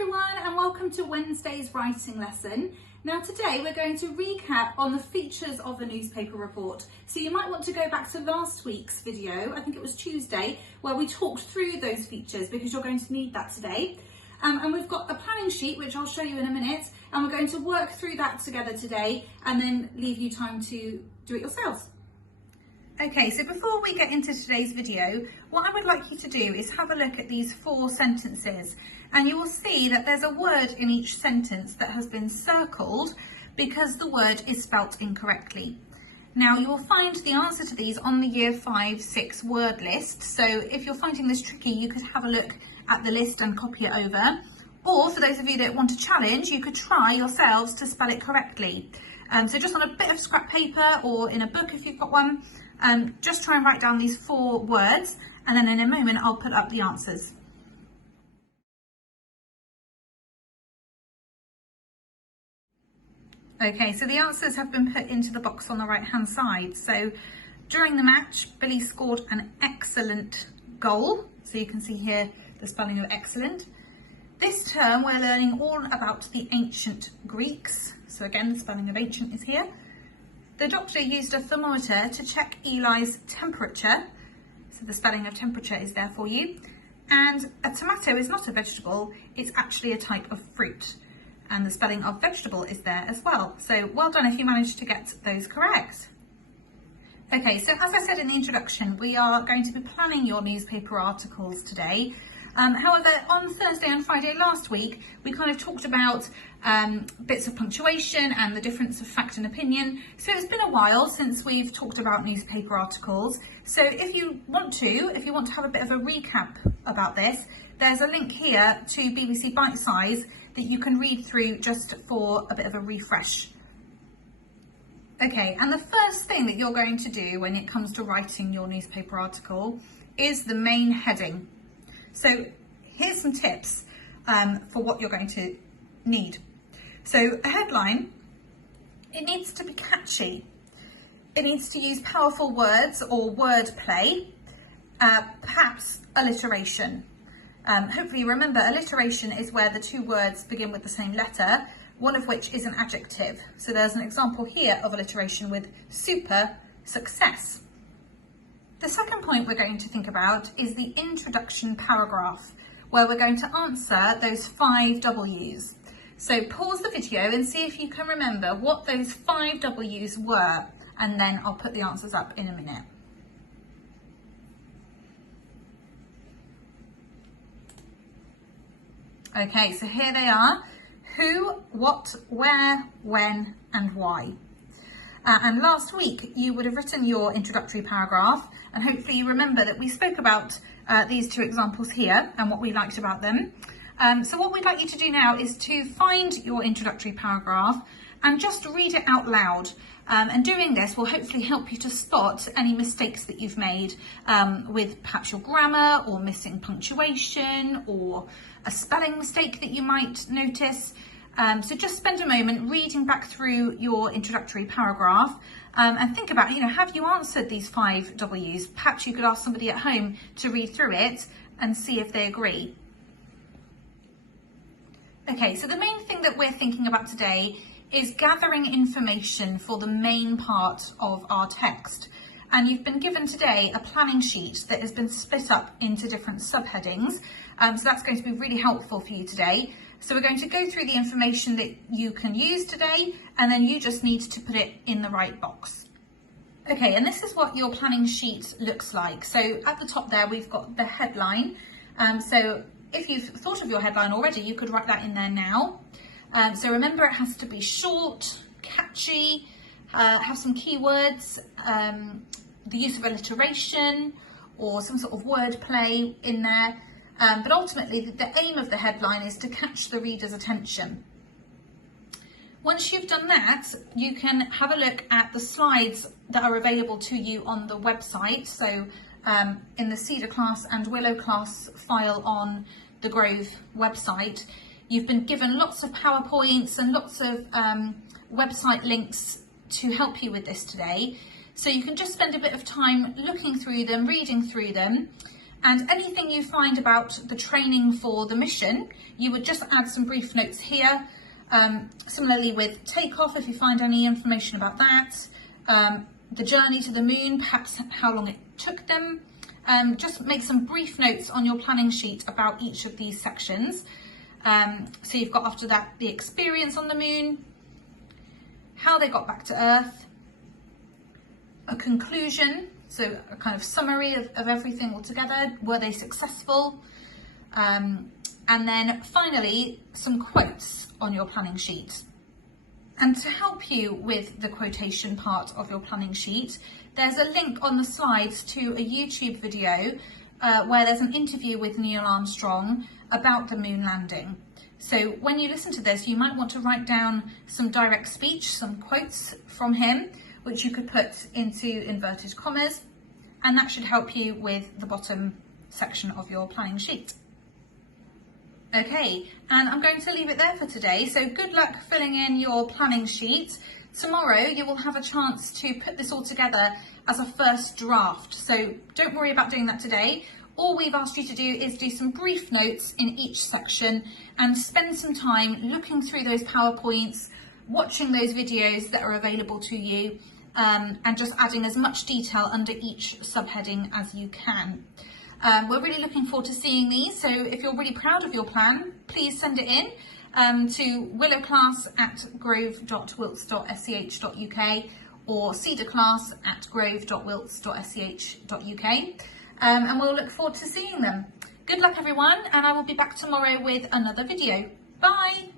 everyone, and welcome to Wednesday's writing lesson. Now today we're going to recap on the features of the newspaper report. So you might want to go back to last week's video, I think it was Tuesday, where we talked through those features because you're going to need that today. And we've got a planning sheet, which I'll show you in a minute, and we're going to work through that together today and then leave you time to do it yourselves. Okay, so before we get into today's video, what I would like you to do is have a look at these 4 sentences, and you will see that there's a word in each sentence that has been circled because the word is spelt incorrectly. Now you will find the answer to these on the Year 5-6 word list, so if you're finding this tricky you could have a look at the list and copy it over, or for those of you that want a challenge you could try yourselves to spell it correctly. So just on a bit of scrap paper or in a book if you've got one, just try and write down these 4 words, and then in a moment I'll put up the answers. Okay, so the answers have been put into the box on the right hand side. So during the match, Billy scored an excellent goal. So you can see here the spelling of excellent. This term we're learning all about the ancient Greeks. So again, the spelling of ancient is here. The doctor used a thermometer to check Eli's temperature. So the spelling of temperature is there for you. And a tomato is not a vegetable, it's actually a type of fruit. And the spelling of vegetable is there as well. So well done if you managed to get those correct. Okay, so as I said in the introduction, we are going to be planning your newspaper articles today. However, on Thursday and Friday last week, we kind of talked about bits of punctuation and the difference of fact and opinion. So it's been a while since we've talked about newspaper articles. So if you want to have a bit of a recap about this, there's a link here to BBC Bite Size that you can read through just for a bit of a refresh. Okay, and the first thing that you're going to do when it comes to writing your newspaper article is the main heading. So here's some tips for what you're going to need. So a headline, it needs to be catchy. It needs to use powerful words or wordplay, perhaps alliteration. Hopefully you remember alliteration is where the 2 words begin with the same letter, one of which is an adjective. So there's an example here of alliteration with super success. The second point we're going to think about is the introduction paragraph, where we're going to answer those 5 W's. So pause the video and see if you can remember what those 5 W's were, and then I'll put the answers up in a minute. Okay, so here they are: who, what, where, when, and why. And last week you would have written your introductory paragraph, and hopefully you remember that we spoke about these 2 examples here and what we liked about them. So what we'd like you to do now is to find your introductory paragraph and just read it out loud. And doing this will hopefully help you to spot any mistakes that you've made with perhaps your grammar or missing punctuation or a spelling mistake that you might notice. So just spend a moment reading back through your introductory paragraph and think about, have you answered these 5 W's? Perhaps you could ask somebody at home to read through it and see if they agree. Okay, so the main thing that we're thinking about today is gathering information for the main part of our text. And you've been given today a planning sheet that has been split up into different subheadings. So that's going to be really helpful for you today. So we're going to go through the information that you can use today, and then you just need to put it in the right box. Okay, and this is what your planning sheet looks like. So at the top there, we've got the headline. So if you've thought of your headline already, you could write that in there now. So remember, it has to be short, catchy, have some keywords, the use of alliteration or some sort of wordplay in there. But ultimately, the aim of the headline is to catch the reader's attention. Once you've done that, you can have a look at the slides that are available to you on the website. So in the Cedar class and Willow class file on the Grove website, you've been given lots of PowerPoints and lots of website links to help you with this today. So you can just spend a bit of time looking through them, reading through them. And anything you find about the training for the mission, you would just add some brief notes here. Similarly with takeoff, if you find any information about that, the journey to the moon, perhaps how long it took them. Just make some brief notes on your planning sheet about each of these sections. So you've got after that the experience on the moon, how they got back to Earth, a conclusion, so a kind of summary of everything all together, were they successful? And then finally, some quotes on your planning sheet. And to help you with the quotation part of your planning sheet, there's a link on the slides to a YouTube video where there's an interview with Neil Armstrong about the moon landing. So when you listen to this, you might want to write down some direct speech, some quotes from him, which you could put into inverted commas, and that should help you with the bottom section of your planning sheet. Okay, and I'm going to leave it there for today. So good luck filling in your planning sheet. Tomorrow you will have a chance to put this all together as a first draft. So don't worry about doing that today. All we've asked you to do is do some brief notes in each section and spend some time looking through those PowerPoints, watching those videos that are available to you, and just adding as much detail under each subheading as you can. We're really looking forward to seeing these, so if you're really proud of your plan, please send it in to willowclass@grove.wilts.sch.uk or cedarclass@grove.wilts.sch.uk, and we'll look forward to seeing them. Good luck everyone, and I will be back tomorrow with another video. Bye!